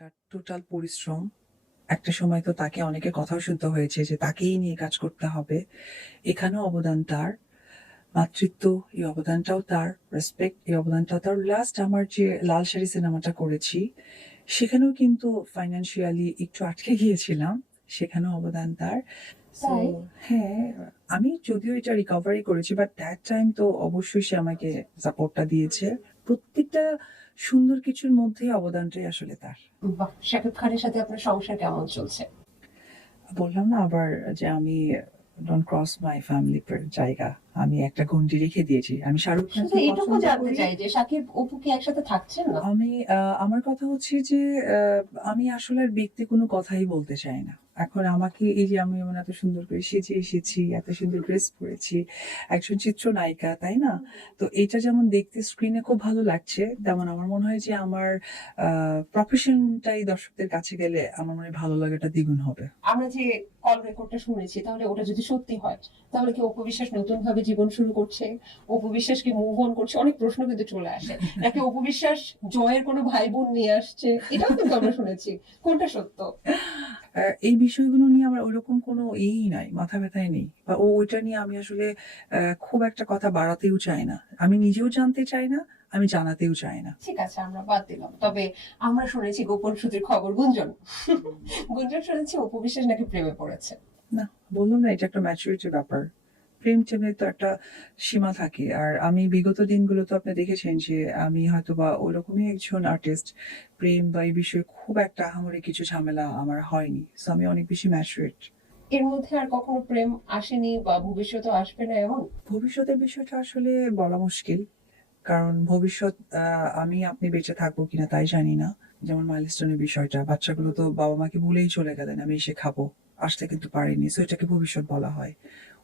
তার টোটাল পরিশ্রম। একটা সময় তো তাকে অনেকের কথাও শুনতে হয়েছে যে তাকেই নিয়ে কাজ করতে হবে। এখানেও অবদান তার। মাতৃত্ব, এই অবদানটাও তার। রেসপেক্ট, এই অবদানটাও তার। লাস্ট আমার যে 'লাল সারি' সিনেমাটা করেছি, সেখানেও কিন্তু ফাইন্যান্সিয়ালি একটু আটকে গিয়েছিলাম। সেখানেও অবদান তার। সো তাই? হ্যাঁ, আমি যদিও এটা রিকভারি করেছি, বাট দ্যাট টাইম তো অবশ্যই সে আমাকে সাপোর্টটা দিয়েছে। প্রত্যেকটা সুন্দর কিছুর মধ্যেই অবদানটাই আসলে তার। বাহ! শাকিব খানের সাথে আপনার সংসার কেমন চলছে? বললাম না আবার যে আমি ডোন্ট ক্রস মাই ফ্যামিলি জায়গা। আমি একটা গণ্ডি রেখে দিয়েছি। আমি শাহরুখ শুধু খানকে এটুকু পছন্দ জানতে করি। চাই যে শাকিব অপু কি একসাথে থাকছেন না? আমি আমার কথা হচ্ছে যে আমি আসলে আর ব্যক্তি কোনো কথাই বলতে চাই না। এখন আমাকে এই যে আমি এমন এত সুন্দর করে সেজে এসেছি, এত সুন্দর ড্রেস পরেছি, একজন চিত্রনায়িকা, তাই না? তো এটা যেমন দেখতে স্ক্রিনে খুব ভালো লাগছে, তেমন আমার মনে হয় যে আমার প্রফেশনটাই দর্শকদের কাছে গেলে আমার মনে হয় ভালো লাগাটা দ্বিগুণ হবে। আমরা যে কল রেকর্ডটা শুনেছি তাহলে ওটা যদি সত্যি হয় তাহলে কি অপু বিশ্বাস নতুন ভাবে জীবন শুরু করছে? অপু বিশ্বাস কি মুভ অন করছে? অনেক প্রশ্ন কিন্তু চলে আসে। নাকি অপু বিশ্বাস জয়ের কোনো ভাই বোন নিয়ে আসছে? এটাও কিন্তু আমরা শুনেছি। কোনটা সত্য? এই বিষয়গুলো নিয়ে আমার ওইরকম কোনো নাই, মাথা ব্যথাই নেই। বা ওইটা নিয়ে আমি আসলে খুব একটা কথা বাড়াতেও চাই না। আমি নিজেও জানতে চাই না, আমি জানাতেও চাই না। ঠিক আছে, আমরা বাদ দিলাম। তবে আমরা শুনেছি গোপন সূত্রের খবর, গুঞ্জন। গুঞ্জন শুনেছি অপু বিশ্বাস নাকি প্রেমে পড়েছে। না, বললাম না এটা একটা ম্যাচুরিটির ব্যাপার। প্রেম-টেমের তো একটা সীমা থাকে। আর আমি বিগত দিনগুলো তো আপনি দেখেছেন যে আমি হয়তোবা ওরকমই একজন আর্টিস্ট। প্রেম বা এই বিষয়ে খুব একটা আহামরি কিছু ঝামেলা আমার হয়নি। সো আমি অনেক বেশি ম্যাচুরড। এর মধ্যে আর কখনো প্রেম আসেনি বা ভবিষ্যতেও আসবে না এমন? ভবিষ্যতের বিষয়টা আসলে বলা মুশকিল। কারণ ভবিষ্যৎ আমি আপনি বেঁচে থাকবো কিনা তাই জানি না। যেমন মাইলস্টোনের বিষয়টা, বাচ্চাগুলো তো বাবা-মাকে ভুলেই চলে গেলেন, আমি এসে খাবো। আসতে কিন্তু পারেনি। সো এটাকে ভবিষ্যৎ বলা হয়।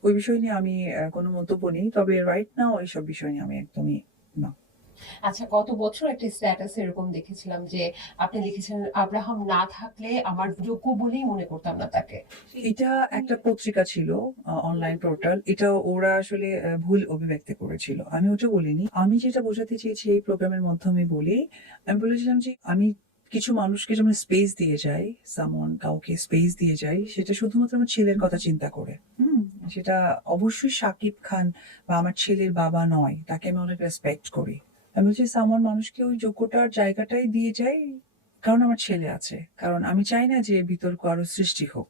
ওই বিষয় নিয়ে আমি কোনো মন্তব্য নেই। তবে রাইট নাও এইসব বিষয় নিয়ে আমি একদমই না। আচ্ছা, গত বছর একটা স্ট্যাটাসে এরকম দেখেছিলাম যে আপনি লিখেছেন, আব্রাহাম না থাকলে আমার যোগ্য বলেই মনে করতাম না তাকে। এটা একটা পত্রিকা ছিল, অনলাইন পোর্টাল। এটা ওরা আসলে ভুল অভিব্যক্তি করেছিল। আমি ওটা বলিনি। আমি যেটা বোঝাতে চেয়েছি এই প্রোগ্রামের মাধ্যমে বলেই, আমি বলেছিলাম যে আমি কিছু মানুষকে যেমন স্পেস দিয়ে যাই, কাউকে স্পেস দিয়ে যাই, সেটা শুধুমাত্র আমার ছেলের কথা চিন্তা করে। হুম? সেটা অবশ্যই শাকিব খান বা আমার ছেলের বাবা নয়। তাকে আমি অনেক রেসপেক্ট করি। আমি বলছি মানুষকে ওই যোগ্যতার জায়গাটাই দিয়ে যাই, কারণ আমার ছেলে আছে। কারণ আমি চাই না যে বিতর্ক আরো সৃষ্টি হোক।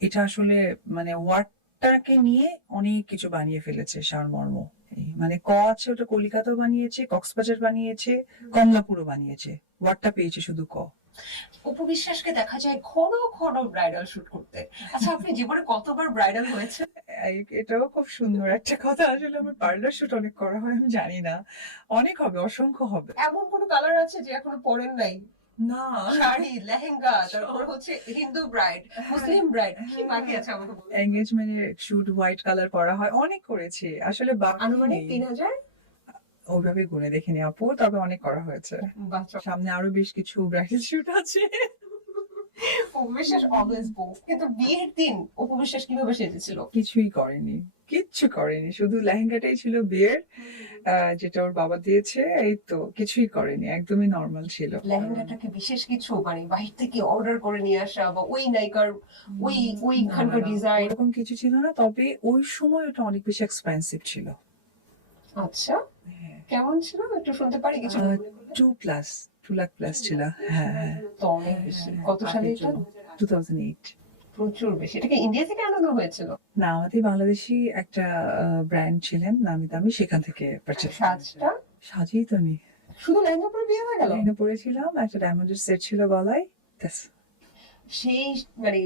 এটা আসলে মানে ওয়ার্ডটাকে নিয়ে অনেক কিছু বানিয়ে ফেলেছে সারমর্ম। মানে আছে ওটা কলিকাতাও বানিয়েছে, কক্সবাজার বানিয়েছে, কমলাপুরও বানিয়েছে। ওয়ার্ডটা পেয়েছে শুধু অপু বিশ্বাসকে দেখা যায় ঘন ঘন ব্রাইডাল শুট করতে। আচ্ছা, আপনি জীবনে কতবার ব্রাইডাল হয়েছে? এটাও খুব সুন্দর একটা কথা। আসলে আমার পার্লার শুট অনেক করা হয়, আমি জানি না। অনেক হবে, অসংখ্য হবে। এমন কোন কালার আছে যে এখনো পরেন নাই? না। শাড়ি, লেহেঙ্গা, তারপর হচ্ছে হিন্দু ব্রাইড, মুসলিম ব্রাইড, কি বাকি আছে আমাকে বলুন। এনগেজমেন্টের শুট হোয়াইট কালার করা হয়, অনেক করেছি আসলে, বাকি আনুমানিক নেই। 3000? ওইভাবে গুনে দেখিনি আপু, তবে অনেক করা হয়েছে। বাহ! সামনে আরো বেশ কিছু ব্রাইডাল শুট আছে। Apu Biswas always bold. কিন্তু বিয়ের দিন অপু বিশ্বাস কিভাবে সেজেছিল? কিছুই করেনি। কিচ্ছু করেনি। শুধু লেহেঙ্গাটাই ছিল বিয়ের, যেটা ওর বাবা দিয়েছে। এই তো, কিছুই করেনি। একদমই নরমাল ছিল। লেহেঙ্গাটা কি বিশেষ কিছু মানে বাহির থেকে অর্ডার করে নিয়ে আসা বা ওই নায়িকার ওই না, ওইখানকার না, ডিজাইন? ওরকম কিছু ছিল না। তবে ওই সময় ওটা অনেক বেশি এক্সপেন্সিভ ছিল। আচ্ছা, হ্যাঁ। কেমন ছিল একটু শুনতে পারি কিছু? 2 প্লাস, 2 লাখ প্লাস ছিল। হ্যাঁ, হ্যাঁ। তো অনেক বেশি। কত সালে আগের এটা? জন্য। 2008। প্রচুর বেশি। এটা কি ইন্ডিয়া থেকে আনানো হয়েছিল? না, আমাদের বাংলাদেশী একটা ব্র্যান্ড ছিলেন নামি দামি, সেখান থেকে পারচেজ করেছি। সাজটা সাজিয়ে তো নি। শুধু লেহেঙ্গা পরে বিয়ে হয়ে গেল? লেহেঙ্গা পরেছিলাম, একটা ডায়মন্ডের সেট ছিল গলায়। ব্যাস। সেই মানে